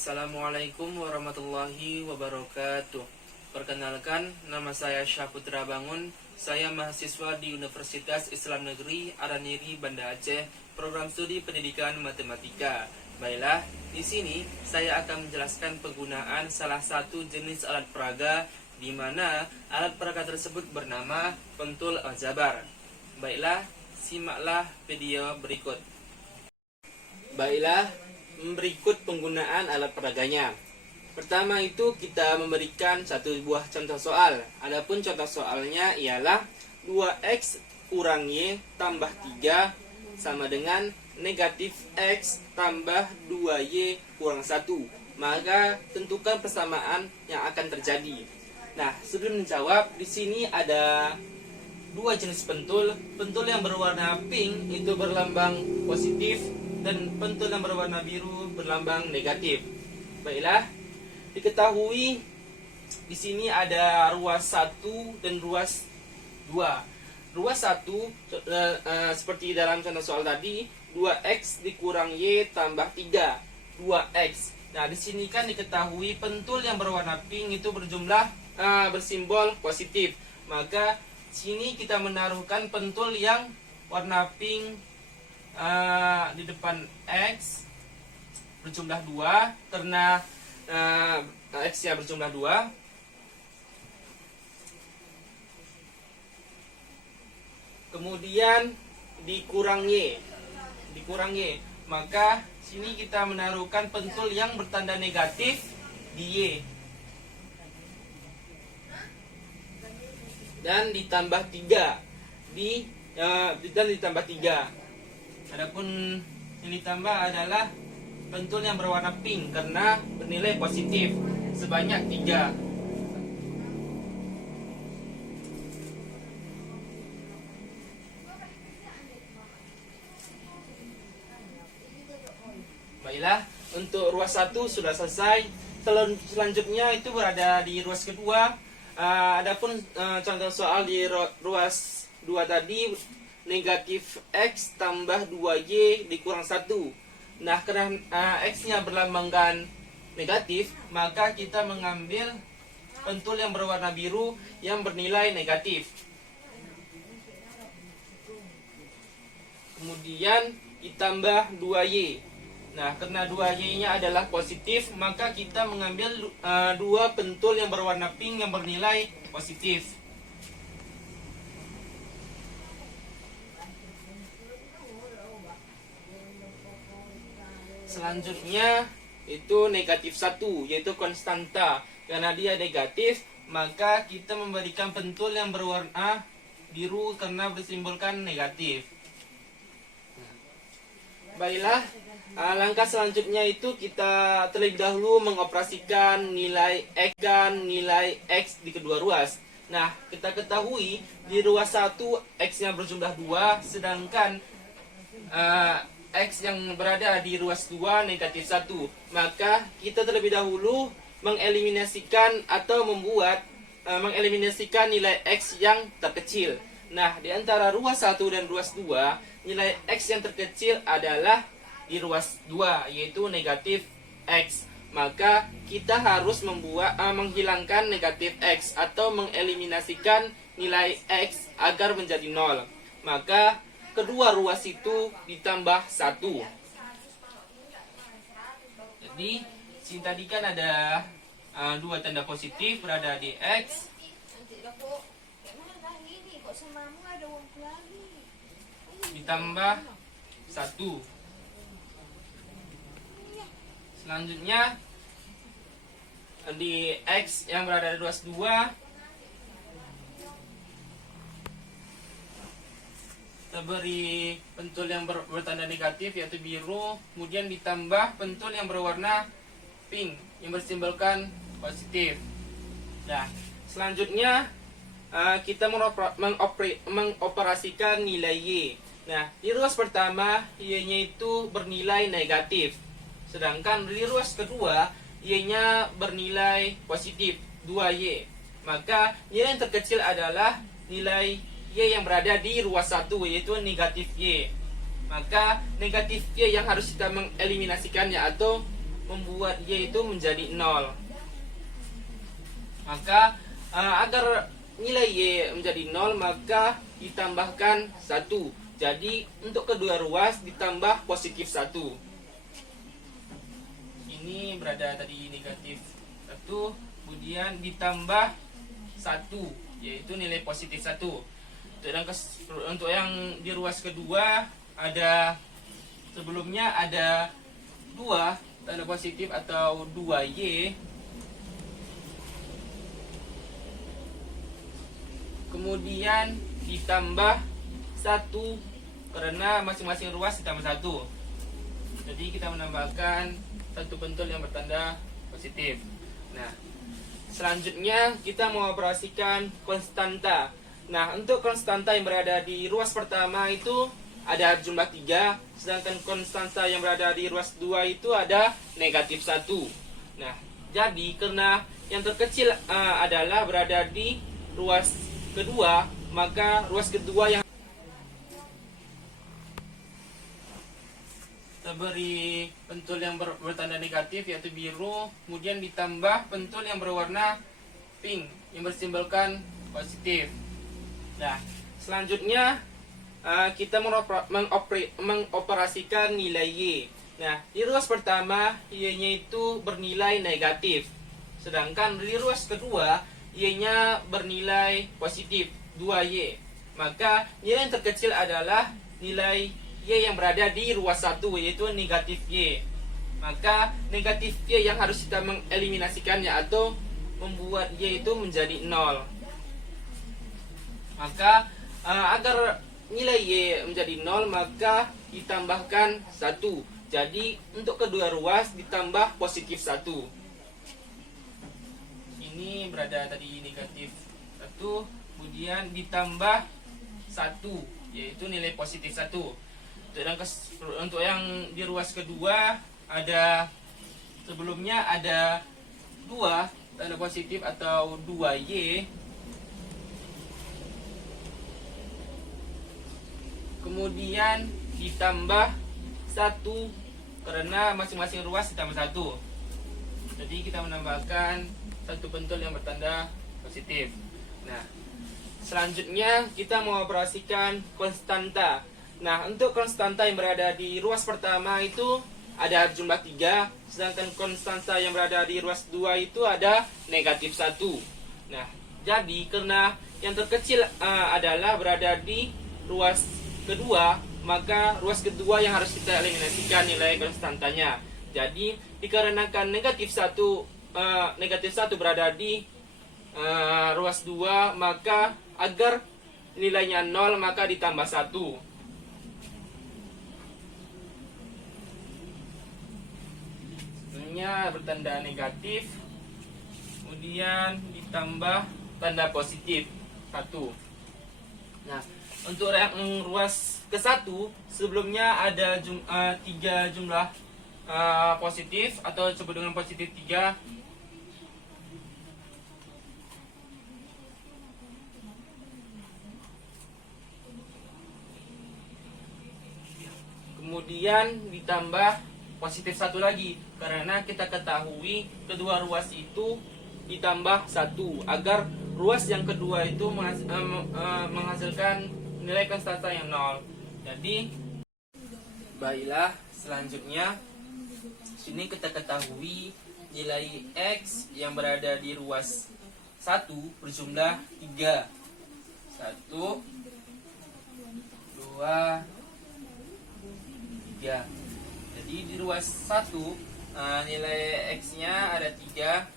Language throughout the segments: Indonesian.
Assalamualaikum warahmatullahi wabarakatuh. Perkenalkan, nama saya Syaputra Bangun. Saya mahasiswa di Universitas Islam Negeri Araniri, Banda Aceh, program studi pendidikan matematika. Baiklah, di sini saya akan menjelaskan penggunaan salah satu jenis alat peraga, di mana alat peraga tersebut bernama pentul aljabar. Baiklah, simaklah video berikut. Baiklah, berikut penggunaan alat peraganya. Pertama itu kita memberikan satu buah contoh soal. Adapun contoh soalnya ialah 2x kurang y tambah 3 sama dengan negatif x tambah 2y kurang 1. Maka tentukan persamaan yang akan terjadi. Nah, sebelum menjawab, di sini ada dua jenis pentul. Pentul yang berwarna pink itu berlambang positif, dan pentul yang berwarna biru berlambang negatif. Baiklah, diketahui di sini ada ruas 1 dan ruas 2. Ruas 1 seperti dalam contoh soal tadi, 2x dikurang y tambah 3, 2x. Nah, di sini kan diketahui pentul yang berwarna pink itu bersimbol positif. Maka sini kita menaruhkan pentul yang warna pink di depan x berjumlah 2 karena x nya berjumlah 2. Kemudian dikurang y. Maka sini kita menaruhkan pentul yang bertanda negatif di y. Dan ditambah 3 ditambah 3. Adapun yang ditambah adalah pentul yang berwarna pink karena bernilai positif sebanyak 3. Baiklah, untuk ruas 1 sudah selesai. Selanjutnya itu berada di ruas kedua. Adapun contoh soal di ruas 2 tadi, negatif x tambah 2y dikurang 1. Nah, karena x-nya berlambangkan negatif, maka kita mengambil pentul yang berwarna biru yang bernilai negatif. Kemudian ditambah 2y. Nah, karena 2y-nya adalah positif, maka kita mengambil dua pentul yang berwarna pink yang bernilai positif. Selanjutnya itu negatif 1, yaitu konstanta. Karena dia negatif, maka kita memberikan pentul yang berwarna biru karena bersimbolkan negatif. Baiklah, langkah selanjutnya itu kita terlebih dahulu mengoperasikan nilai x dan nilai x di kedua ruas. Nah, kita ketahui di ruas 1 x-nya berjumlah 2, sedangkan x yang berada di ruas 2 negatif 1. Maka kita terlebih dahulu mengeliminasikan atau mengeliminasikan nilai x yang terkecil. Nah, di antara ruas 1 dan ruas 2, nilai x yang terkecil adalah di ruas 2, yaitu negatif x. Maka kita harus menghilangkan negatif x atau mengeliminasikan nilai x agar menjadi 0. Maka kedua ruas itu ditambah 1. Jadi sini tadi kan ada dua tanda positif berada di x. Ditambah 1. Selanjutnya di x yang berada di ruas 2, kita beri pentul yang bertanda negatif yaitu biru, kemudian ditambah pentul yang berwarna pink yang bersimbolkan positif. Nah, selanjutnya kita mengoperasikan nilai y. Nah, di ruas pertama y-nya itu bernilai negatif, sedangkan di ruas kedua y-nya bernilai positif 2y. Maka nilai yang terkecil adalah nilai y yang berada di ruas 1, yaitu negatif y. Maka negatif y yang harus kita mengeliminasikannya atau membuat Y itu menjadi 0. Maka agar nilai Y menjadi 0 maka ditambahkan 1. Jadi untuk kedua ruas ditambah positif 1. Ini berada tadi negatif 1, kemudian ditambah 1, yaitu nilai positif 1. Untuk yang di ruas kedua ada sebelumnya ada 2 tanda positif atau 2Y. Kemudian ditambah 1 karena masing-masing ruas ditambah 1. Jadi kita menambahkan satu bentul yang bertanda positif. Nah, selanjutnya kita mau operasikan konstanta. Nah, untuk konstanta yang berada di ruas pertama itu ada jumlah 3, sedangkan konstanta yang berada di ruas 2 itu ada negatif 1. Nah, jadi karena yang terkecil adalah berada di ruas kedua, maka ruas kedua yang kita beri pentul yang bertanda negatif yaitu biru, kemudian ditambah pentul yang berwarna pink yang bersimbolkan positif. Nah, selanjutnya kita mengoperasikan nilai Y. Nah, di ruas pertama Y-nya itu bernilai negatif, sedangkan di ruas kedua Y-nya bernilai positif 2Y. Maka nilai yang terkecil adalah nilai Y yang berada di ruas 1, yaitu negatif Y. Maka negatif Y yang harus kita mengeliminasikannya atau membuat Y itu menjadi 0. Maka agar nilai Y menjadi 0 maka ditambahkan 1. Jadi untuk kedua ruas ditambah positif 1. Ini berada tadi negatif 1, kemudian ditambah 1, yaitu nilai positif 1. Untuk yang di ruas kedua ada sebelumnya ada 2 tanda positif atau 2Y. Kemudian ditambah 1 karena masing-masing ruas ditambah 1. Jadi kita menambahkan satu pentul yang bertanda positif. Nah, selanjutnya kita mau operasikan konstanta. Nah, untuk konstanta yang berada di ruas pertama itu ada jumlah 3, sedangkan konstanta yang berada di ruas 2 itu ada negatif 1. Nah, jadi karena yang terkecil adalah berada di ruas kedua, maka ruas kedua yang harus kita eliminasikan nilai konstantanya. Jadi, dikarenakan negatif 1 berada di ruas 2, maka agar nilainya 0 maka ditambah 1. Bertanda negatif, kemudian ditambah tanda positif 1. Nah, untuk yang ruas ke-1 sebelumnya ada 3 jumlah positif atau disebut dengan positif 3. Kemudian ditambah positif 1 lagi, karena kita ketahui kedua ruas itu ditambah 1 agar ruas yang kedua itu menghasilkan nilai konstanta yang 0. Jadi baiklah, selanjutnya sini kita ketahui nilai X yang berada di ruas 1 berjumlah 3. 1 2 3. Jadi di ruas 1 nilai X-nya ada 3.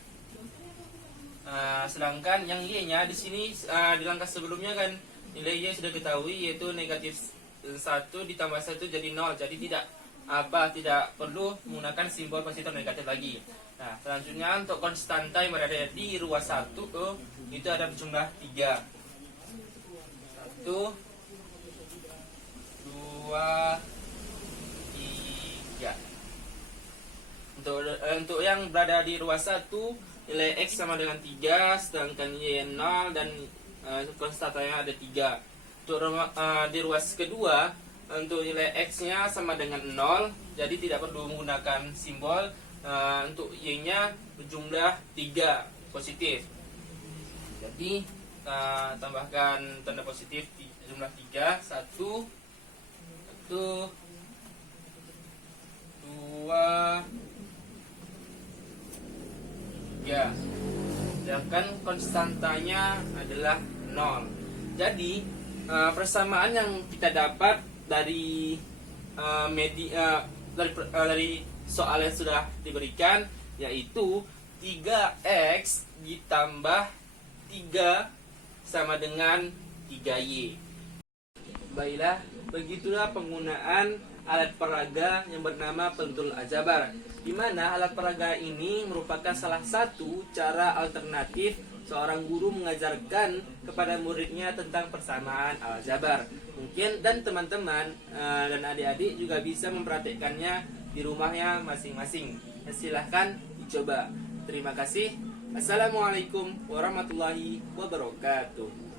Sedangkan yang Y-nya di sini di langkah sebelumnya kan nilai Y sudah ketahui yaitu negatif 1 ditambah 1 jadi 0. Jadi tidak perlu menggunakan simbol positif negatif lagi. Nah, selanjutnya untuk konstanta yang berada di ruas 1 itu ada berjumlah 3. 1 2 Untuk yang berada di ruas 1 nilai X sama dengan 3, sedangkan Y 0 dan konstantanya ada 3. Untuk di ruas kedua untuk nilai X nya sama dengan 0, jadi tidak perlu menggunakan simbol. untuk Y-nya berjumlah 3 positif. Jadi kita tambahkan tanda positif jumlah 3. 1 2 3. Sedangkan konstantanya adalah 0. Jadi persamaan yang kita dapat dari dari soal yang sudah diberikan, yaitu 3x ditambah 3 sama dengan 3y. Baiklah, begitulah penggunaan alat peraga yang bernama pentul aljabar, di mana alat peraga ini merupakan salah satu cara alternatif seorang guru mengajarkan kepada muridnya tentang persamaan aljabar. Mungkin dan teman-teman dan adik-adik juga bisa mempraktikkannya di rumahnya masing-masing. Silahkan dicoba. Terima kasih. Assalamualaikum warahmatullahi wabarakatuh.